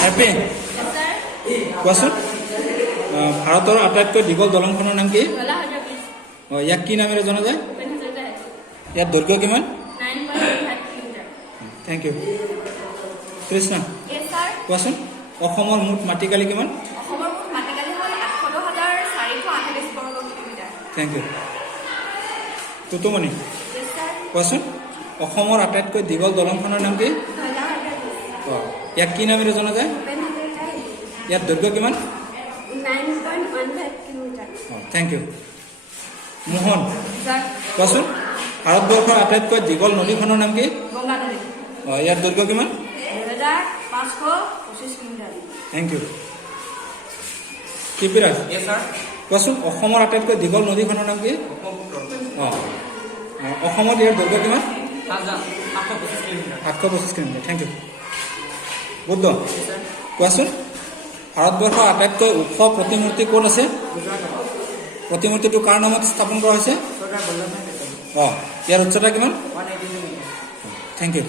Happy কোৱাচোন ভাৰতৰ আটাইতকৈ দীঘল দলংখনৰ নাম কি? ইয়াক কি নামেৰে জনা যায়? ইয়াৰ দৈৰ্ঘ্য কিমান? Thank U. কৃষ্ণা কোৱাচোন অসমৰ মুঠ মাটিকালি কিমান? Thank U. তুতুমণি কোৱাচোন অসমৰ আটাইতকৈ দীঘল দলংখনৰ নাম কি? ইয়াক কি নামেৰে জনা যায়? ইয়াৰ দৈৰ্ঘ্য কিমান? Thank U. মোহন কোৱাচোন ভাৰতবৰ্ষৰ আটাইতকৈ দীঘল নদীখনৰ নাম কি? ইয়াৰ দৈৰ্ঘ্য কিমান? Thank U. কৃপিৰাজ কোৱাচোন অসমৰ আটাইতকৈ দীঘল নদীখনৰ নাম কি? অসমত ইয়াৰ দৈৰ্ঘ্য কিমান? 725 কিলোমিটাৰ। Thank U. বুদ্ধ কোৱাচোন ভাৰতবৰ্ষৰ আটাইতকৈ ওখ প্ৰতিমূৰ্তি ক'ত আছে? প্ৰতিমূৰ্তিটো কাৰ নামত স্থাপন কৰা হৈছে? ইয়াৰ উচ্চতা কিমান? Thank U.